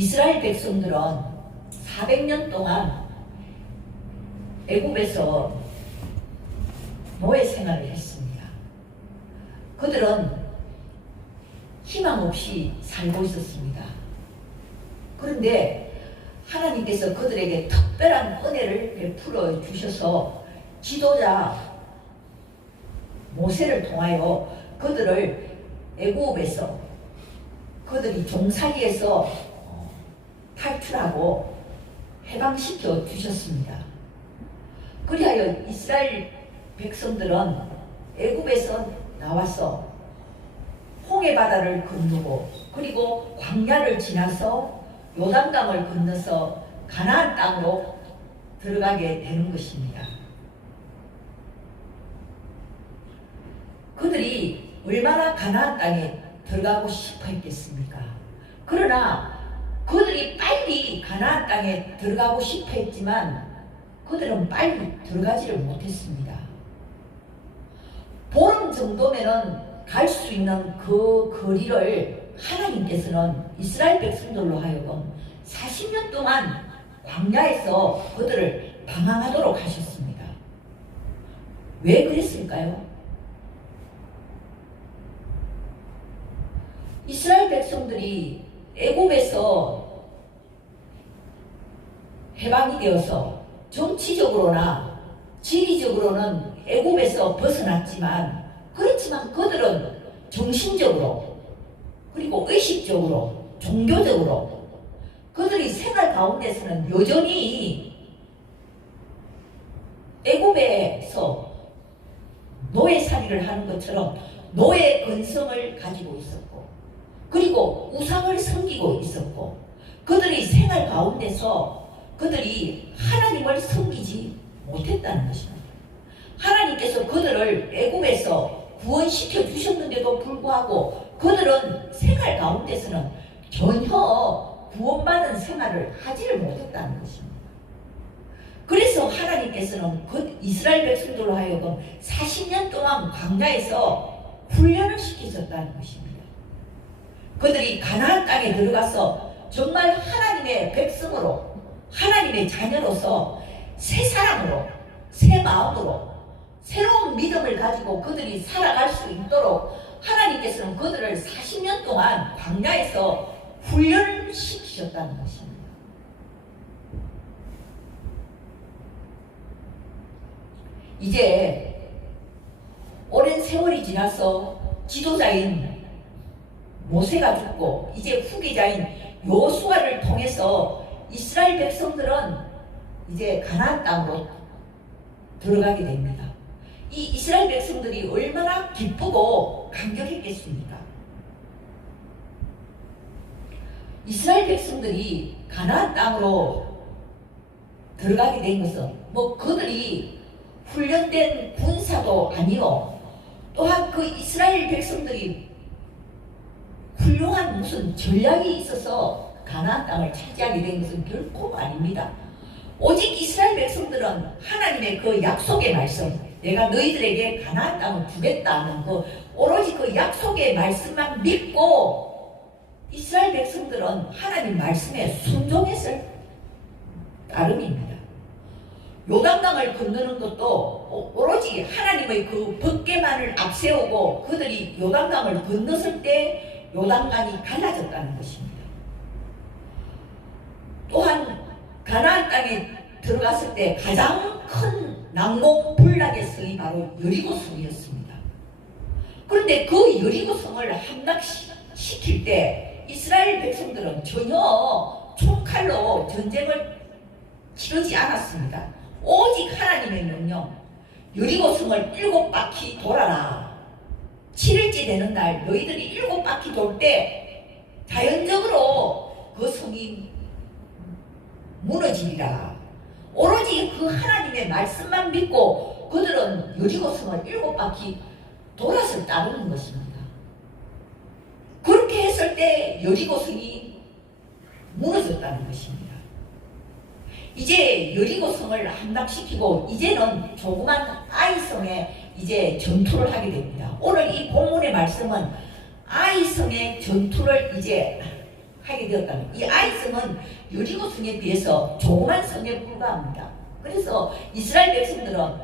이스라엘 백성들은 400년 동안 애굽에서 노예 생활을 했습니다. 그들은 희망 없이 살고 있었습니다. 그런데 하나님께서 그들에게 특별한 은혜를 베풀어 주셔서 지도자 모세를 통하여 그들을 애굽에서 그들이 종살이에서 탈출하고 해방시켜 주셨습니다. 그리하여 이스라엘 백성들은 애굽에서 나와서 홍해 바다를 건너고 그리고 광야를 지나서 요단강을 건너서 가나안 땅으로 들어가게 되는 것입니다. 그들이 얼마나 가나안 땅에 들어가고 싶어 했겠습니까? 그러나 그들이 빨리 가나안 땅에 들어가고 싶어 했지만 그들은 빨리 들어가지를 못했습니다. 보름 정도면은 갈 수 있는 그 거리를 하나님께서는 이스라엘 백성들로 하여금 40년 동안 광야에서 그들을 방황하도록 하셨습니다. 왜 그랬을까요? 이스라엘 백성들이 애굽에서 해방이 되어서 정치적으로나 지리적으로는 애굽에서 벗어났지만 그렇지만 그들은 정신적으로 그리고 의식적으로 종교적으로 그들이 생활 가운데서는 여전히 애굽에서 노예살이를 하는 것처럼 노예 근성을 가지고 있었고 그리고 우상을 섬기고 있었고 그들의 생활 가운데서 그들이 하나님을 섬기지 못했다는 것입니다. 하나님께서 그들을 애굽에서 구원시켜 주셨는데도 불구하고 그들은 생활 가운데서는 전혀 구원받은 생활을 하지를 못했다는 것입니다. 그래서 하나님께서는 그 이스라엘 백성들로 하여금 40년 동안 광야에서 훈련을 시키셨다는 것입니다. 그들이 가나안 땅에 들어가서 정말 하나님의 백성으로 하나님의 자녀로서 새 사람으로 새 마음으로 새로운 믿음을 가지고 그들이 살아갈 수 있도록 하나님께서는 그들을 40년 동안 광야에서 훈련을 시키셨다는 것입니다. 이제 오랜 세월이 지나서 지도자인 모세가 죽고 이제 후계자인 여호수아를 통해서 이스라엘 백성들은 이제 가나안 땅으로 들어가게 됩니다. 이 이스라엘 백성들이 얼마나 기쁘고 감격했겠습니까? 이스라엘 백성들이 가나안 땅으로 들어가게 된 것은 뭐 그들이 훈련된 군사도 아니요 또한 그 이스라엘 백성들이 훌륭한 무슨 전략이 있어서 가나안 땅을 차지하게 된 것은 결코 아닙니다. 오직 이스라엘 백성들은 하나님의 그 약속의 말씀, 내가 너희들에게 가나안 땅을 주겠다는 그 오로지 그 약속의 말씀만 믿고 이스라엘 백성들은 하나님 말씀에 순종했을 따름입니다. 요단강을 건너는 것도 오로지 하나님의 그 법궤만을 앞세우고 그들이 요단강을 건넜을 때 요단강이 갈라졌다는 것입니다. 또한 가나안 땅에 들어갔을 때 가장 큰 난공불락의 성이 바로 여리고성이었습니다. 그런데 그 여리고성을 함락시킬 때 이스라엘 백성들은 전혀 총칼로 전쟁을 치르지 않았습니다. 오직 하나님의 명령, 여리고성을 7바퀴 돌아라. 7일째 되는 날 너희들이 7바퀴 돌 때 자연적으로 그 성이 무너지리라. 오로지 그 하나님의 말씀만 믿고 그들은 여리고성을 7바퀴 돌아서 따르는 것입니다. 그렇게 했을 때 여리고성이 무너졌다는 것입니다. 이제 여리고성을 함락시키고 이제는 조그만 아이성에 이제 전투를 하게 됩니다. 오늘 이 본문의 말씀은 아이성의 전투를 이제 하게 되었다는, 이 아이성은 여리고 성에 비해서 조그만 성에 불과합니다. 그래서 이스라엘 백성들은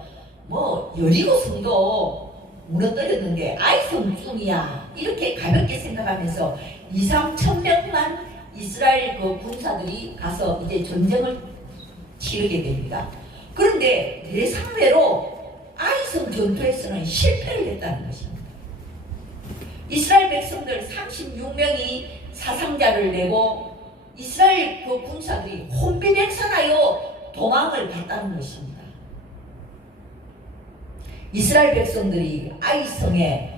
뭐 여리고 성도 무너뜨렸는데 아이성쯤이야 이렇게 가볍게 생각하면서 2, 3천 명만 이스라엘 그 군사들이 가서 이제 전쟁을 치르게 됩니다. 그런데 예상대로 아이성 전투에서는 실패를 했다는 것입니다. 이스라엘 백성들 36명이 사상자를 내고 이스라엘 그 군사들이 혼비백산하여 도망을 갔다는 것입니다. 이스라엘 백성들이 아이성의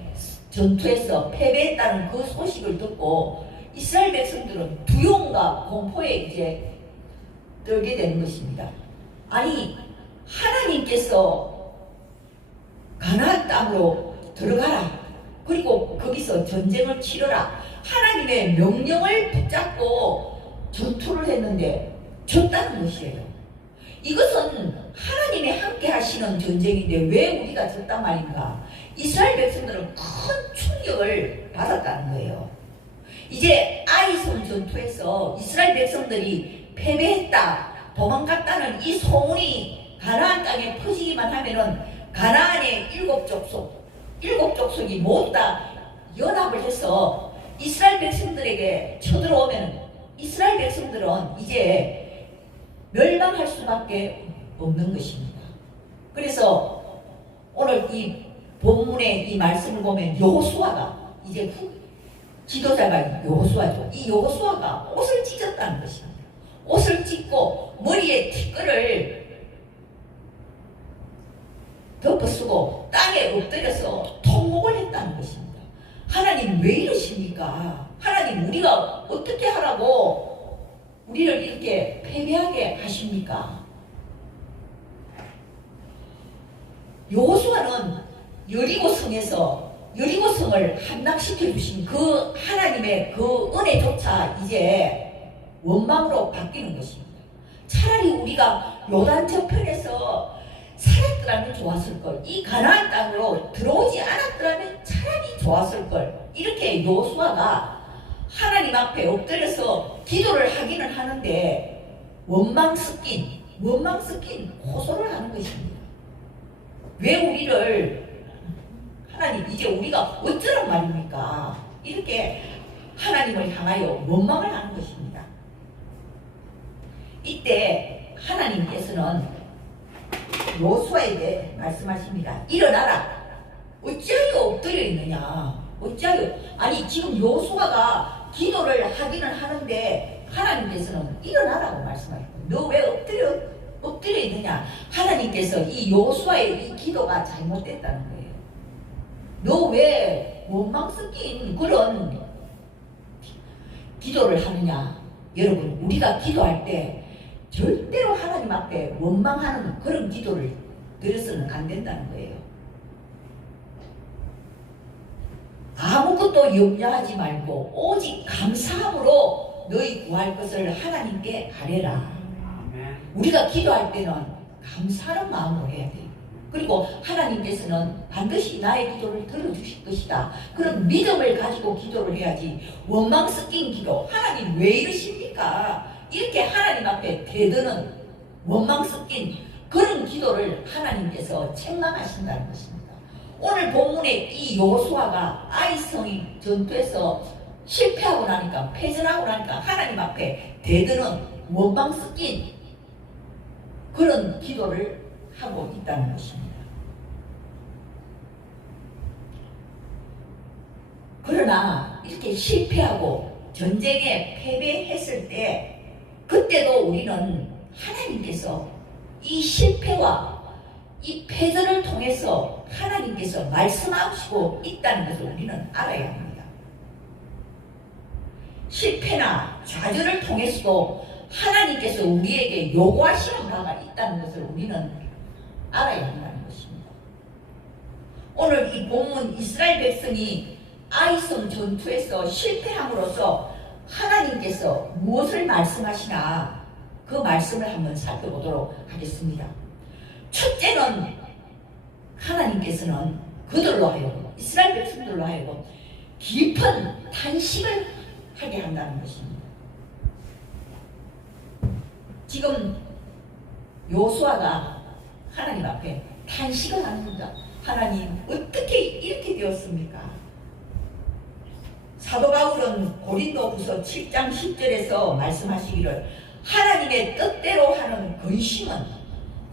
전투에서 패배했다는 그 소식을 듣고 이스라엘 백성들은 두려움과 공포에 이제 떨게 되는 것입니다. 아니, 하나님께서 가나안 땅으로 들어가라. 그리고 거기서 전쟁을 치러라. 하나님의 명령을 붙잡고 전투를 했는데 졌다는 것이에요. 이것은 하나님이 함께 하시는 전쟁인데 왜 우리가 졌단 말인가? 이스라엘 백성들은 큰 충격을 받았다는 거예요. 이제 아이성 전투에서 이스라엘 백성들이 패배했다, 도망갔다는 이 소문이 가나안 땅에 퍼지기만 하면은 가나안의 일곱 족속이 모두 다 연합을 해서 이스라엘 백성들에게 쳐들어오면 이스라엘 백성들은 이제 멸망할 수밖에 없는 것입니다. 그래서 오늘 이 본문의 이 말씀을 보면 여호수아가 이제 지도자가 여호수아죠. 이 여호수아가 옷을 찢었다는 것입니다. 옷을 찢고 머리에 티끌을 덮어쓰고 땅에 엎드려서 통곡을 했다는 것입니다. 하나님 왜 이러십니까? 하나님 우리가 어떻게 하라고 우리를 이렇게 패배하게 하십니까? 여호수아는 여리고성을 함락시켜 주신 그 하나님의 그 은혜조차 이제 원망으로 바뀌는 것입니다. 차라리 우리가 요단 저편에서 살았더라면 좋았을 걸, 이 가나안 땅으로 들어오지 않았더라면 차라리 좋았을 걸, 이렇게 여호수아가 하나님 앞에 엎드려서 기도를 하기는 하는데 원망 섞인 호소를 하는 것입니다. 왜 우리를 하나님 이제 우리가 어쩌란 말입니까? 이렇게 하나님을 향하여 원망을 하는 것입니다. 이때 하나님께서는 여호수아에게 말씀하십니다. 일어나라. 어찌하여 엎드려 있느냐? 어찌하여? 아니 지금 여호수아가 기도를 하기는 하는데 하나님께서는 일어나라고 말씀하셨고, 너 왜 엎드려 있느냐? 하나님께서 이 여호수아의 이 기도가 잘못됐다는 거예요. 너 왜 원망 섞인 그런 기도를 하느냐? 여러분, 우리가 기도할 때 절대로 하나님 앞에 원망하는 그런 기도를 드려서는 안 된다는 거예요. 아무것도 염려하지 말고 오직 감사함으로 너희 구할 것을 하나님께 아뢰라. 우리가 기도할 때는 감사하는 마음으로 해야 돼요. 그리고 하나님께서는 반드시 나의 기도를 들어주실 것이다. 그런 믿음을 가지고 기도를 해야지 원망 섞인 기도, 하나님 왜 이러십니까? 이렇게 하나님 앞에 대드는 원망 섞인 그런 기도를 하나님께서 책망하신다는 것입니다. 오늘 본문에 이 여호수아가 아이성 전투에서 실패하고 나니까, 패전하고 나니까 하나님 앞에 대드는 원망 섞인 그런 기도를 하고 있다는 것입니다. 그러나 이렇게 실패하고 전쟁에 패배했을 때 그때도 우리는 하나님께서 이 실패와 이 패전을 통해서 하나님께서 말씀하시고 있다는 것을 우리는 알아야 합니다. 실패나 좌절을 통해서도 하나님께서 우리에게 요구하시는 바가 있다는 것을 우리는 알아야 한다는 것입니다. 오늘 이 본문 이스라엘 백성이 아이성 전투에서 실패함으로써 하나님께서 무엇을 말씀하시나 그 말씀을 한번 살펴보도록 하겠습니다. 첫째는 하나님께서는 그들로 하여금, 이스라엘 백성들로 하여금 깊은 탄식을 하게 한다는 것입니다. 지금 요수아가 하나님 앞에 탄식을 합니다. 하나님, 어떻게 이렇게 되었습니까? 사도 바울은 고린도후서 7장 10절에서 말씀하시기를 하나님의 뜻대로 하는 근심은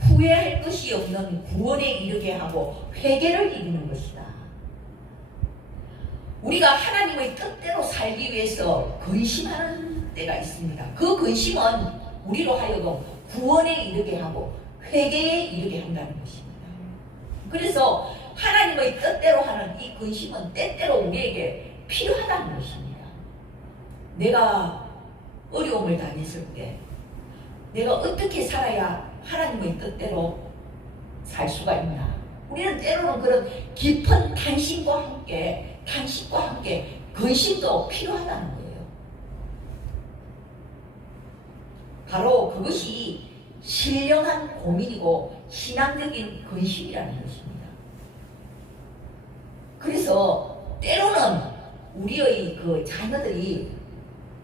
후회할 것이 없는 구원에 이르게 하고 회개를 이루는 것이다. 우리가 하나님의 뜻대로 살기 위해서 근심하는 때가 있습니다. 그 근심은 우리로 하여금 구원에 이르게 하고 회개에 이르게 한다는 것입니다. 그래서 하나님의 뜻대로 하는 이 근심은 때때로 우리에게 필요하다는 것입니다. 내가 어려움을 당했을 때 내가 어떻게 살아야 하나님의 뜻대로 살 수가 있나? 우리는 때로는 그런 깊은 탄식과 함께 근심도 필요하다는 거예요. 바로 그것이 신령한 고민이고 신앙적인 근심이라는 것입니다. 그래서 때로는 우리의 그 자녀들이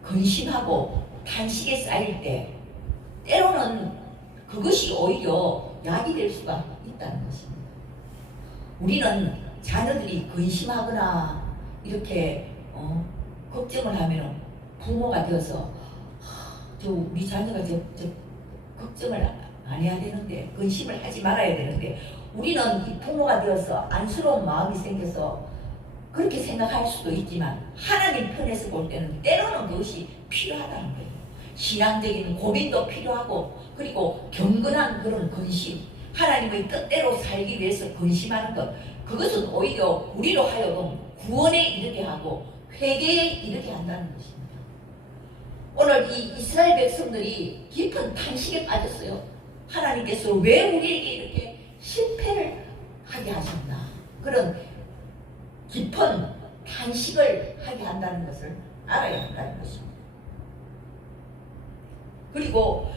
근심하고 탄식에 쌓일 때 때로는 그것이 오히려 약이 될 수가 있다는 것입니다. 우리는 자녀들이 근심하거나 이렇게 걱정을 하면 부모가 되어서 우리 자녀가 저 걱정을 안 해야 되는데 근심을 하지 말아야 되는데 우리는 이 부모가 되어서 안쓰러운 마음이 생겨서 그렇게 생각할 수도 있지만 하나님 편에서 볼 때는 때로는 그것이 필요하다는 거예요. 신앙적인 고민도 필요하고 그리고 경건한 그런 근심, 하나님의 뜻대로 살기 위해서 근심하는 것, 그것은 오히려 우리로 하여금 구원에 이르게 하고 회개에 이르게 한다는 것입니다. 오늘 이 이스라엘 백성들이 깊은 탄식에 빠졌어요. 하나님께서 왜 우리에게 이렇게 실패를 하게 하셨나? 그런 깊은 탄식을 하게 한다는 것을 알아야 한다는 것입니다. 그리고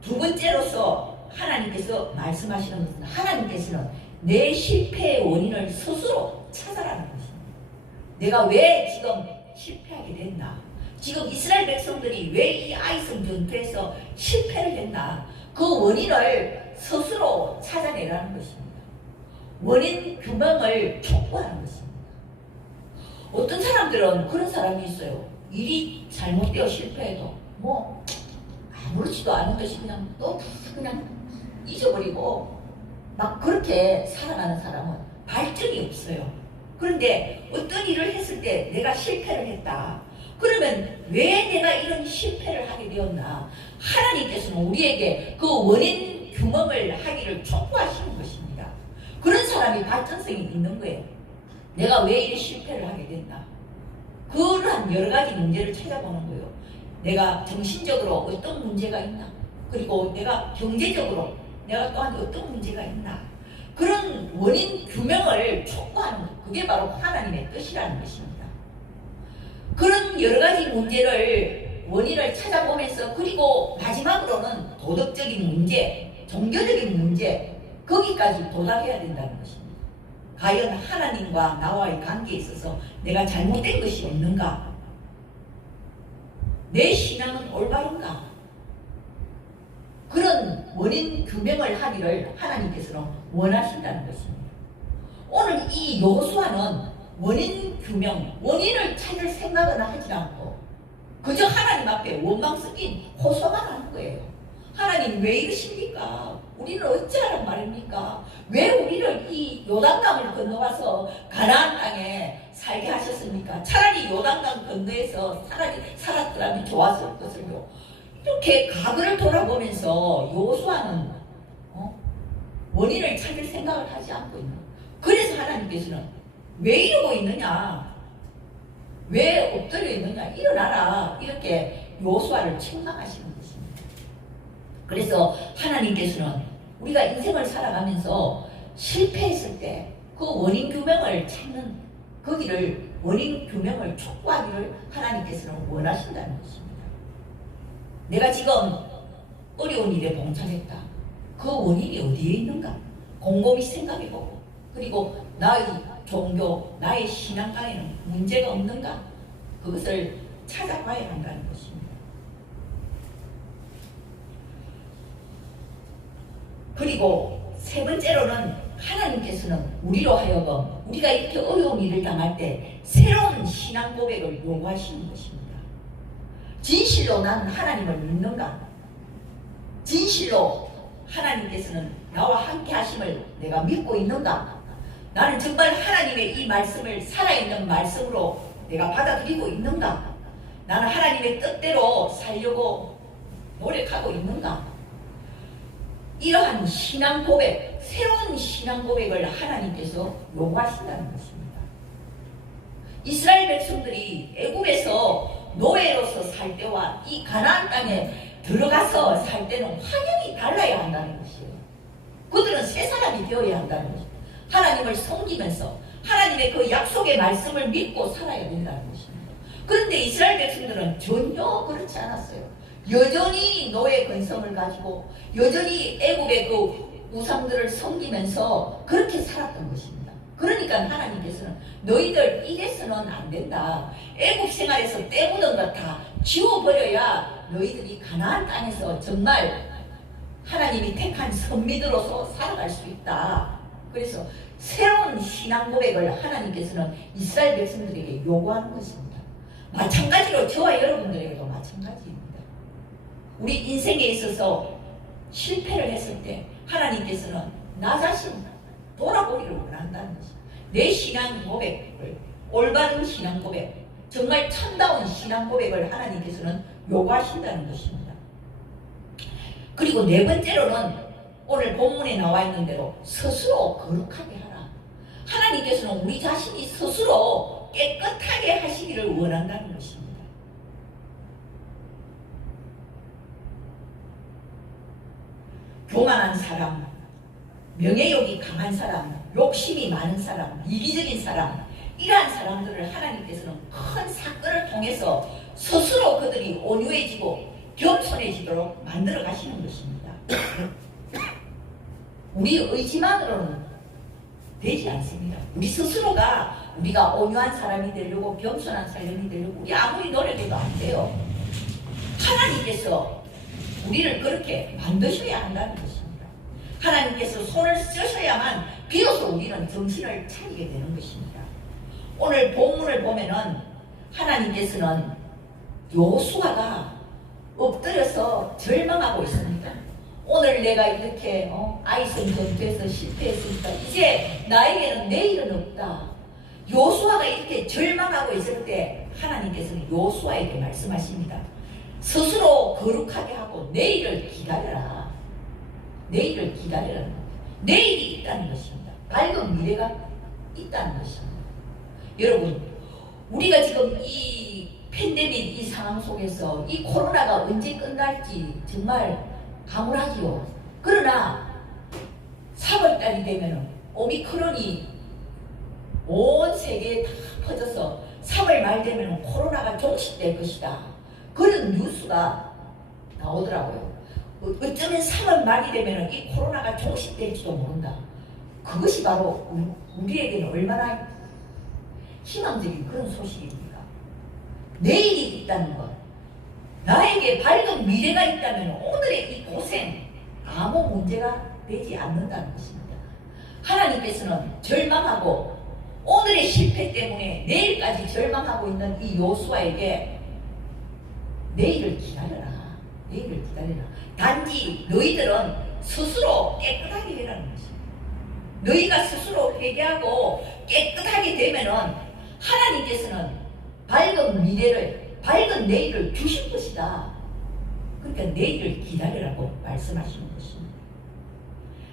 두 번째로서 하나님께서 말씀하시는 것은 하나님께서는 내 실패의 원인을 스스로 찾아라는 것입니다. 내가 왜 지금 실패하게 됐나? 지금 이스라엘 백성들이 왜 이 아이성 전투에서 실패를 했나? 그 원인을 스스로 찾아내라는 것입니다. 원인 규명을 촉구하는 것입니다. 어떤 사람들은 그런 사람이 있어요. 일이 잘못되어 실패해도 아무렇지도 않은 듯이 그냥 또 그냥 잊어버리고 막 그렇게 살아가는 사람은 발전이 없어요. 그런데 어떤 일을 했을 때 내가 실패를 했다. 그러면 왜 내가 이런 실패를 하게 되었나? 하나님께서는 우리에게 그 원인 규명을 하기를 촉구하시는 것입니다. 그런 사람이 발전성이 있는 거예요. 내가 왜 이런 실패를 하게 됐나? 그러한 여러 가지 문제를 찾아보는 거예요. 내가 정신적으로 어떤 문제가 있나? 그리고 내가 경제적으로 내가 또한 어떤 문제가 있나? 그런 원인 규명을 촉구하는 것, 그게 바로 하나님의 뜻이라는 것입니다. 그런 여러 가지 문제를 원인을 찾아보면서 그리고 마지막으로는 도덕적인 문제, 종교적인 문제 거기까지 도달해야 된다는 것입니다. 과연 하나님과 나와의 관계에 있어서 내가 잘못된 것이 없는가? 내 신앙은 올바른가? 그런 원인 규명을 하기를 하나님께서는 원하신다는 것입니다. 오늘 이 여호수아는 원인 규명, 원인을 찾을 생각은 하지 않고 그저 하나님 앞에 원망 섞인 호소만 하는 거예요. 하나님 왜 이러십니까? 우리는 어찌하란 말입니까? 왜 우리를 이 요단강을 건너와서 가나안 땅에 살게 하셨습니까? 차라리 요단강 건너에서 차라리 살았더라면 좋았을 것을요. 이렇게 과거를 돌아보면서 여호수아는 원인을 찾을 생각을 하지 않고 있는 거예요. 그래서 하나님께서는 왜 이러고 있느냐? 왜 엎드려 있느냐? 일어나라. 이렇게 여호수아를 책망하시는 것입니다. 그래서 하나님께서는 우리가 인생을 살아가면서 실패했을 때 그 원인 규명을 찾는 거기를 원인 규명을 촉구하기를 하나님께서는 원하신다는 것입니다. 내가 지금 어려운 일에 봉착했다. 그 원인이 어디에 있는가? 곰곰이 생각해보고 그리고 나의 종교, 나의 신앙가에는 문제가 없는가? 그것을 찾아봐야 한다는 것입니다. 그리고 세 번째로는 하나님께서는 우리로 하여금 우리가 이렇게 어려운 일을 당할 때 새로운 신앙 고백을 요구하시는 것입니다. 진실로 난 하나님을 믿는가? 진실로 하나님께서는 나와 함께 하심을 내가 믿고 있는가? 나는 정말 하나님의 이 말씀을 살아있는 말씀으로 내가 받아들이고 있는가? 나는 하나님의 뜻대로 살려고 노력하고 있는가? 이러한 신앙 고백, 새로운 신앙 고백을 하나님께서 요구하신다는 것입니다. 이스라엘 백성들이 애굽에서 노예로서 살 때와 이 가나안 땅에 들어가서 살 때는 환경이 달라야 한다는 것이에요. 그들은 새 사람이 되어야 한다는 것입니다. 하나님을 섬기면서 하나님의 그 약속의 말씀을 믿고 살아야 된다는 것입니다. 그런데 이스라엘 백성들은 전혀 그렇지 않았어요. 여전히 노예 근성을 가지고 여전히 애굽의 그 우상들을 섬기면서 그렇게 살았던 것입니다. 그러니까 하나님께서는 너희들 이래서는 안 된다. 애굽 생활에서 때묻은 것 다 지워버려야 너희들이 가나안 땅에서 정말 하나님이 택한 선미들로서 살아갈 수 있다. 그래서 새로운 신앙 고백을 하나님께서는 이스라엘 백성들에게 요구하는 것입니다. 마찬가지로 저와 여러분들에게도 마찬가지입니다. 우리 인생에 있어서 실패를 했을 때 하나님께서는 나 자신 돌아보기를 원한다는 것입니다. 내 신앙 고백을, 올바른 신앙 고백, 정말 참다운 신앙 고백을 하나님께서는 요구하신다는 것입니다. 그리고 네 번째로는 오늘 본문에 나와 있는 대로 스스로 거룩하게 하라. 하나님께서는 우리 자신이 스스로 깨끗하게 하시기를 원한다는 것입니다. 교만한 사람, 명예욕이 강한 사람, 욕심이 많은 사람, 이기적인 사람, 이러한 사람들을 하나님께서는 큰 사건을 통해서 스스로 그들이 온유해지고 겸손해지도록 만들어 가시는 것입니다. 우리 의지만으로는 되지 않습니다. 우리 스스로가 우리가 온유한 사람이 되려고 겸손한 사람이 되려고 우리 아무리 노력해도 안 돼요. 하나님께서 우리를 그렇게 만드셔야 한다는 것입니다. 하나님께서 손을 쓰셔야만 비로소 우리는 정신을 차리게 되는 것입니다. 오늘 본문을 보면은 하나님께서는 여호수아가 엎드려서 절망하고 있습니다. 오늘 내가 이렇게 아이성 전투에서 실패했으니까 이제 나에게는 내일은 없다. 여호수아가 이렇게 절망하고 있을 때 하나님께서는 여호수아에게 말씀하십니다. 스스로 거룩하게 하고 내일을 기다려라. 내일을 기다려라. 내일이 있다는 것입니다. 밝은 미래가 있다는 것입니다. 여러분, 우리가 지금 이 팬데믹 이 상황 속에서 이 코로나가 언제 끝날지 정말 암울하지요. 그러나 3월달이 되면 오미크론이 온 세계에 다 퍼져서 3월 말 되면 코로나가 종식될 것이다. 그런 뉴스가 나오더라고요. 어쩌면 3월 말이 되면 이 코로나가 종식될지도 모른다. 그것이 바로 우리에게는 얼마나 희망적인 그런 소식입니까? 내일이 있다는 것, 나에게 밝은 미래가 있다면 오늘의 이 고생 아무 문제가 되지 않는다는 것입니다. 하나님께서는 절망하고 오늘의 실패 때문에 내일까지 절망하고 있는 이 여호수아에게 내일을 기다려라. 내일을 기다려라. 단지 너희들은 스스로 깨끗하게 되라는 것입니다. 너희가 스스로 회개하고 깨끗하게 되면은 하나님께서는 밝은 미래를, 밝은 내일을 주실 것이다. 그러니까 내일을 기다리라고 말씀하시는 것입니다.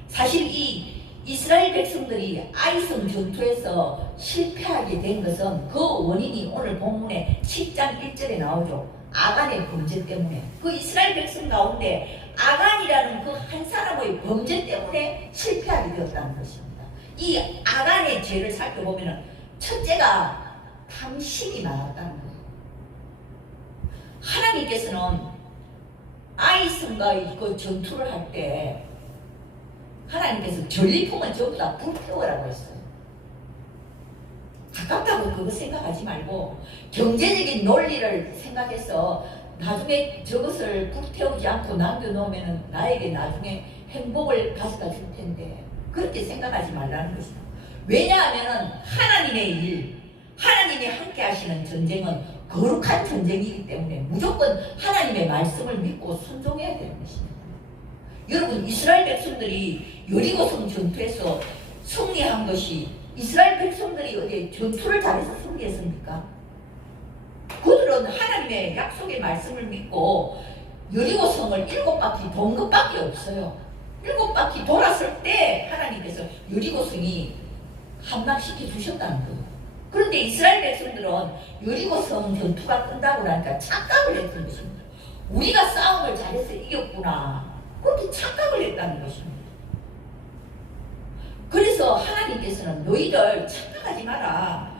사실 이 이스라엘 백성들이 아이성 전투에서 실패하게 된 것은 그 원인이 오늘 본문에 10장 1절에 나오죠. 아간의 범죄 때문에. 그 이스라엘 백성 가운데 아간이라는 그 한 사람의 범죄 때문에 실패하게 되었다는 것입니다. 이 아간의 죄를 살펴보면 첫째가 탐심이 많았다는 거예요. 하나님께서는 아이성과의 그 전투를 할 때 하나님께서 전리품은 전부 다 불태워라고 했어요. 가깝다고 그거 생각하지 말고 경제적인 논리를 생각해서 나중에 저것을 불태우지 않고 남겨놓으면 나에게 나중에 행복을 가져다 줄 텐데 그렇게 생각하지 말라는 것이다. 왜냐하면 하나님의 일, 하나님이 함께 하시는 전쟁은 거룩한 전쟁이기 때문에 무조건 하나님의 말씀을 믿고 순종해야 되는 것입니다. 여러분, 이스라엘 백성들이 여리고성 전투에서 승리한 것이 이스라엘 백성들이 어디 전투를 잘해서 승리했습니까? 그들은 하나님의 약속의 말씀을 믿고 여리고성을 7바퀴 돈 것밖에 없어요. 7바퀴 돌았을 때 하나님께서 여리고성이 함락시켜 주셨다는 거예요. 그런데 이스라엘 백성들은 여리고성 전투가 끝나고 나니까 착각을 했던 것입니다. 우리가 싸움을 잘해서 이겼구나, 그렇게 착각을 했다는 것입니다. 그래서 하나님께서는 너희들 착각하지 마라.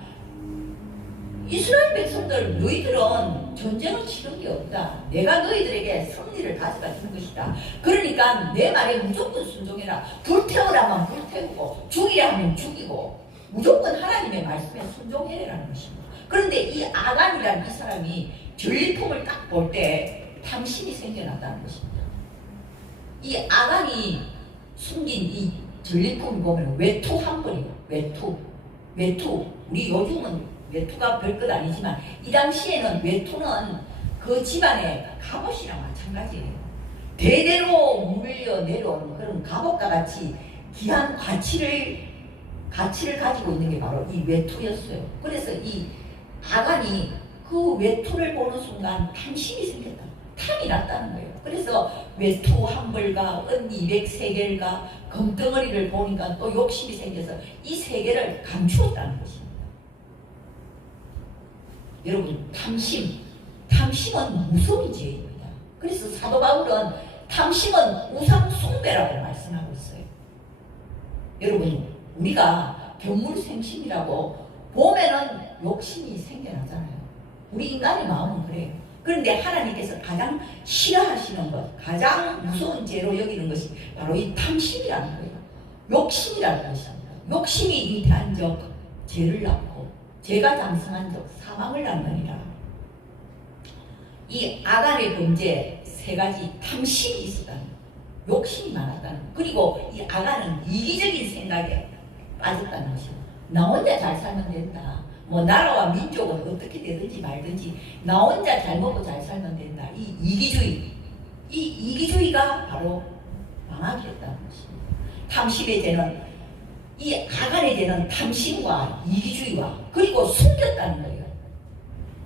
이스라엘 백성들, 너희들은 전쟁을 치른 게 없다. 내가 너희들에게 승리를 가져다 주는 것이다. 그러니까 내 말에 무조건 순종해라. 불태우라면 불태우고 죽이라 하면 죽이고 무조건 하나님의 말씀에 순종해라는 것입니다. 그런데 이 아간이라는 이 사람이 전리품을 딱 볼 때 탐심이 생겨났다는 것입니다. 이 아간이 숨긴 이 전리품을 보면 외투 한 벌이에요. 외투. 우리 요즘은 외투가 별것 아니지만 이 당시에는 외투는 그 집안의 갑옷이랑 마찬가지예요. 대대로 물려 내려오는 그런 갑옷과 같이 귀한 가치를 가지고 있는 게 바로 이 외투였어요. 그래서 이 아간이 그 외투를 보는 순간 탐심이 생겼다. 탐이 났다는 거예요. 그래서 외투 한 벌과 은 200세겔과 금덩어리를 보니까 또 욕심이 생겨서 이 세 개를 감추었다는 것입니다. 여러분, 탐심은 무서운 죄입니다. 그래서 사도 바울은 탐심은 우상 숭배라고 말씀하고 있어요. 여러분, 우리가 견물생심이라고 보면은 욕심이 생겨나잖아요. 우리 인간의 마음은 그래요. 그런데 하나님께서 가장 싫어하시는 것, 가장 무서운 죄로 여기는 것이 바로 이 탐심이라는 거예요. 욕심이라는 것입니다. 욕심이 잉태한 적 죄를 낳고 죄가 장성한 적 사망을 낳느니라. 이 아간의 범죄 세 가지, 탐심이 있었다는 거예요. 욕심이 많았다는 거예요. 그리고 이 아간은 이기적인 생각에 빠졌다는 것이고, 나 혼자 잘 살면 된다. 뭐 나라와 민족은 어떻게 되든지 말든지 나 혼자 잘 먹고 잘 살면 된다. 이 이기주의가 바로 망하겠다는 것입니다. 탐심의 죄는, 이 아간의 죄는 탐심과 이기주의와 그리고 숨겼다는 거예요.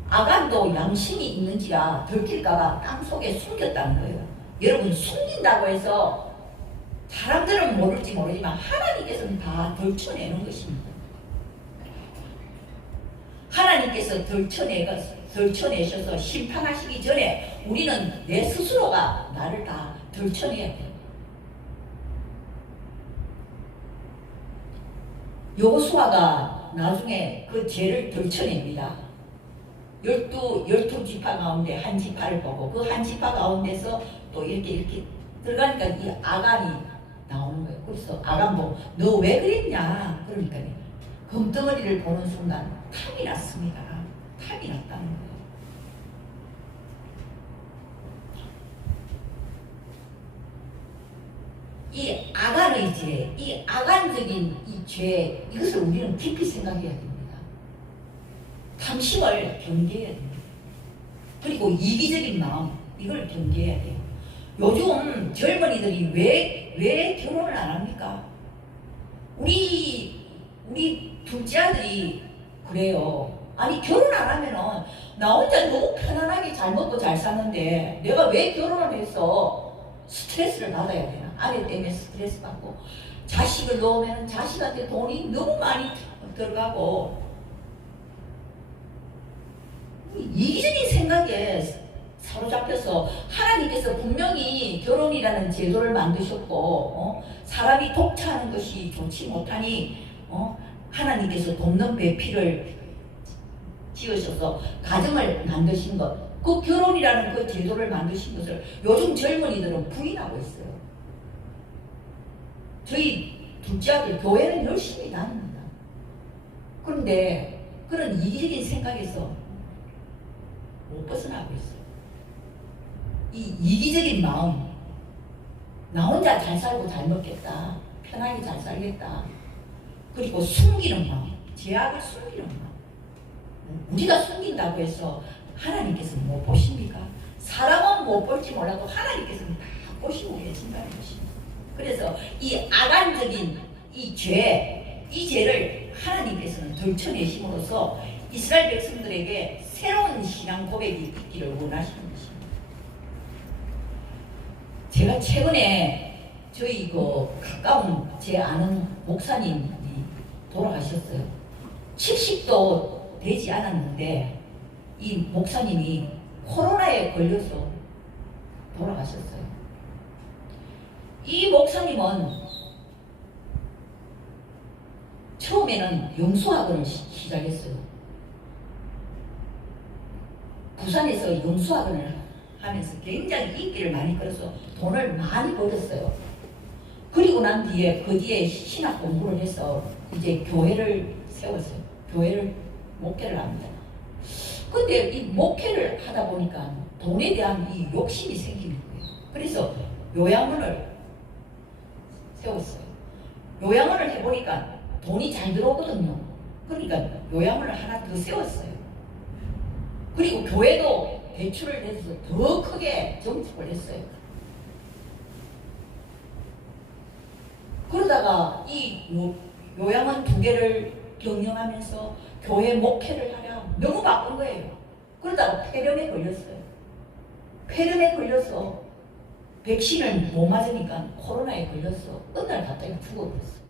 아간도 양심이 있는지라 들킬까봐 땅속에 숨겼다는 거예요. 여러분, 숨긴다고 해서 사람들은 모를지 모르지만 하나님께서는 다 들춰내는 것입니다. 하나님께서 들춰내셔서 심판하시기 전에 우리는 내 스스로가 나를 다 들춰내야 돼요. 여호수아가 나중에 그 죄를 들춰냅니다. 12지파 가운데 한 지파를 보고 그 한 지파 가운데서 또 이렇게 들어가니까 이 아간이 나오는 거예요. 그래서 아간 보고 너 왜 그랬냐? 그러니까 금덩어리를 보는 순간 탐이 났습니다. 탐이 났다는 거예요. 이 아간의 죄, 이 아간적인 이 죄, 이것을 우리는 깊이 생각해야 됩니다. 탐심을 경계해야 됩니다. 그리고 이기적인 마음, 이걸 경계해야 돼요. 요즘 젊은이들이 왜 결혼을 안 합니까? 우리 둘째 아들이 그래요. 아니, 결혼 안 하면은 나 혼자 너무 편안하게 잘 먹고 잘 사는데 내가 왜 결혼을 해서 스트레스를 받아야 되나? 아내 때문에 스트레스 받고, 자식을 놓으면 자식한테 돈이 너무 많이 들어가고, 이기적인 생각에 사로잡혀서 하나님께서 분명히 결혼이라는 제도를 만드셨고, 사람이 독차하는 것이 좋지 못하니 하나님께서 돕는 배필을 지으셔서 가정을 만드신 것, 그 결혼이라는 그 제도를 만드신 것을 요즘 젊은이들은 부인하고 있어요. 저희 둘째 아들 교회는 열심히 다닙니다. 그런데 그런 이기적인 생각에서 못 벗어나고 있어요. 이 이기적인 마음, 나 혼자 잘 살고 잘 먹겠다, 편하게 잘 살겠다, 그리고 숨기는 마음, 죄악을 숨기는 마음. 우리가 숨긴다고 해서 하나님께서는 못 보십니까? 사람은 못 볼지 몰라도 하나님께서는 다 보시고 계신다는 것입니다. 그래서 이 악안적인 이 죄, 이 죄를 하나님께서는 들춰내심으로써 이스라엘 백성들에게 새로운 신앙 고백이 있기를 원하시는 것입니다. 제가 최근에 저희 가까운 제 아는 목사님이 돌아가셨어요. 70도 되지 않았는데 이 목사님이 코로나에 걸려서 돌아가셨어요. 이 목사님은 처음에는 영수학원을 시작했어요. 부산에서 영수학원을 하면서 굉장히 인기를 많이 끌어서 돈을 많이 벌었어요. 그리고 난 뒤에 그 뒤에 신학 공부를 해서 이제 교회를 세웠어요. 목회를 합니다. 근데 이 목회를 하다 보니까 돈에 대한 이 욕심이 생기는 거예요. 그래서 요양원을 세웠어요. 요양원을 해보니까 돈이 잘 들어오거든요. 그러니까 요양원을 하나 더 세웠어요. 그리고 교회도 대출을 해서 더 크게 정착을 했어요. 그러다가 이 요양원 2개를 경영하면서 교회 목회를 하랴 너무 바쁜 거예요. 그러다가 폐렴에 걸렸어요. 폐렴에 걸려서 백신을 못 맞으니까 코로나에 걸려서 어느 날 갑자기 죽어버렸어요.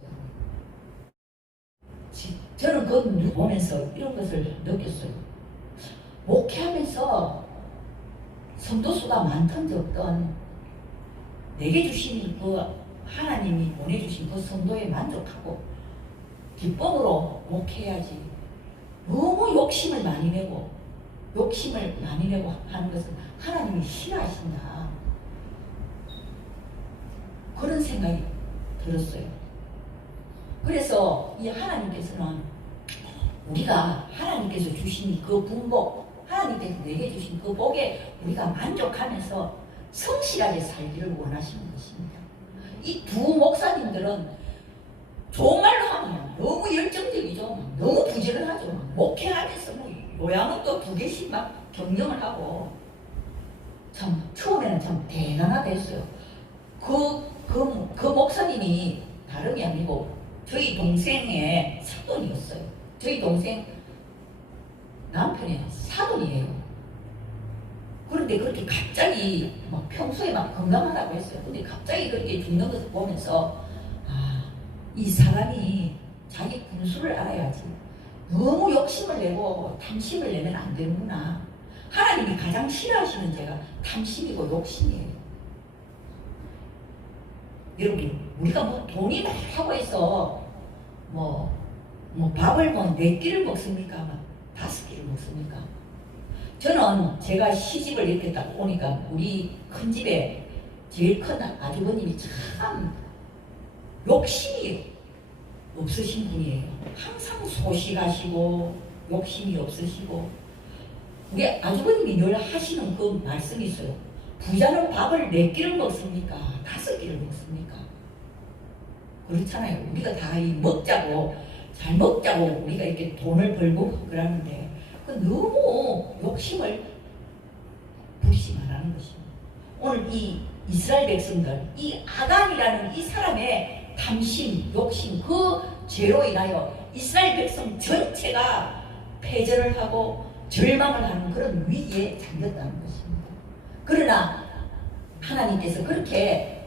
저는 그걸 보면서 이런 것을 느꼈어요. 목회하면서 성도수가 많든 적든 내게 주신 그 하나님이 보내주신 그 성도에 만족하고 기쁨으로 목회해야지. 너무 욕심을 많이 내고 하는 것은 하나님이 싫어하신다. 그런 생각이 들었어요. 그래서 이 하나님께서는 우리가 하나님께서 주신 그 분복, 하나님께서 내게 주신 그 복에 우리가 만족하면서 성실하게 살기를 원하시는 것입니다. 이 두 목사님들은 좋은 말로 하면 너무 열정적이죠. 너무 부지런하죠. 목회하면서 요양은 또 2개씩 막 경영을 하고 참 처음에는 참 대단하다 했어요. 그 목사님이 다름이 아니고 저희 동생의 사돈이었어요. 저희 동생 남편의 사돈이에요. 그런데 그렇게 갑자기 막 평소에 막 건강하다고 했어요. 근데 갑자기 그렇게 죽는 것을 보면서 이 사람이 자기 분수를 알아야지. 너무 욕심을 내고 탐심을 내면 안 되는구나. 하나님이 가장 싫어하시는 죄가 탐심이고 욕심이에요. 여러분, 우리가 뭐 돈이 많다고 해서 밥을 4끼를 먹습니까? 5끼를 먹습니까? 저는 제가 시집을 이렇게 딱 오니까 우리 큰 집에 제일 큰 아주버님이 참 욕심이 없으신 분이에요. 항상 소식하시고 욕심이 없으시고 우리 아주버님이 늘 하시는 그 말씀이 있어요. 부자는 밥을 4끼를 먹습니까? 5끼를 먹습니까? 그렇잖아요. 우리가 다 먹자고 잘 먹자고 우리가 이렇게 돈을 벌고 그러는데 너무 욕심을 부리지 말라는 것입니다. 오늘 이 이스라엘 백성들, 이 아간이라는 이 사람의 탐심, 욕심, 그 죄로 인하여 이스라엘 백성 전체가 패전을 하고 절망을 하는 그런 위기에 잠겼다는 것입니다. 그러나 하나님께서 그렇게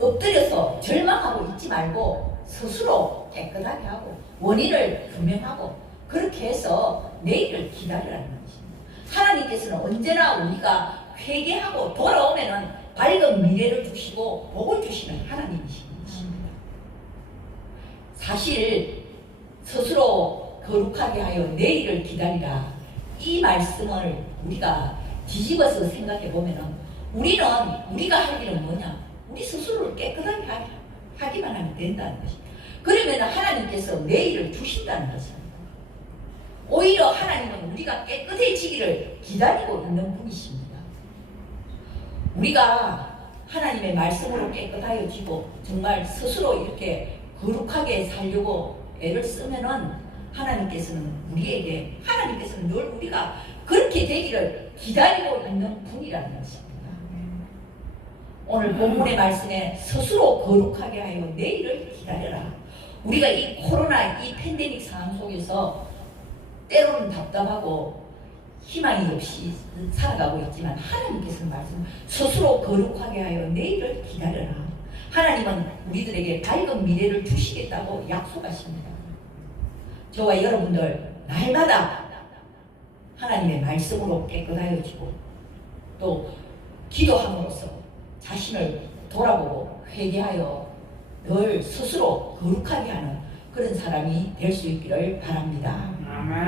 엎드려서 절망하고 있지 말고 스스로 깨끗하게 하고 원인을 규명하고 그렇게 해서 내일을 기다리라는 것입니다. 하나님께서는 언제나 우리가 회개하고 돌아오면은 밝은 미래를 주시고 복을 주시는 하나님이신 것입니다. 사실 스스로 거룩하게 하여 내일을 기다리라. 이 말씀을 우리가 뒤집어서 생각해 보면은 우리가 할 일은 뭐냐? 우리 스스로를 깨끗하게 하기만 하면 된다는 것입니다. 그러면 하나님께서 내일을 주신다는 것입니다. 오히려 하나님은 우리가 깨끗해지기를 기다리고 있는 분이십니다. 우리가 하나님의 말씀으로 깨끗하여지고 정말 스스로 이렇게 거룩하게 살려고 애를 쓰면은 하나님께서는 늘 우리가 그렇게 되기를 기다리고 있는 분이라는 것입니다. 오늘 본문의 말씀에 스스로 거룩하게 하여 내일을 기다려라. 우리가 이 코로나 이 팬데믹 상황 속에서 때로는 답답하고 희망이 없이 살아가고 있지만 하나님께서는 말씀 스스로 거룩하게 하여 내일을 기다려라. 하나님은 우리들에게 밝은 미래를 주시겠다고 약속하십니다. 저와 여러분들 날마다 하나님의 말씀으로 깨끗하여지고 또 기도함으로써 자신을 돌아보고 회개하여 늘 스스로 거룩하게 하는 그런 사람이 될 수 있기를 바랍니다. 아멘.